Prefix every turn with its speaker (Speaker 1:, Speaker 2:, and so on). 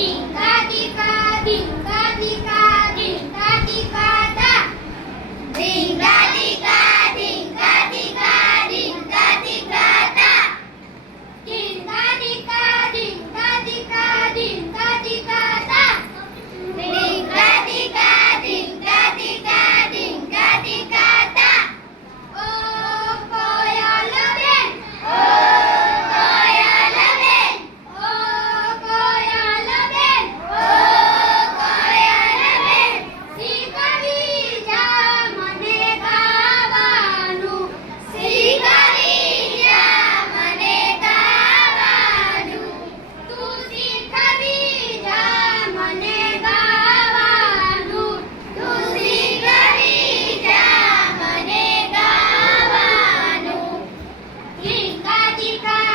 Speaker 1: धिंगा धिंगा धिंगा धिंगा Tita!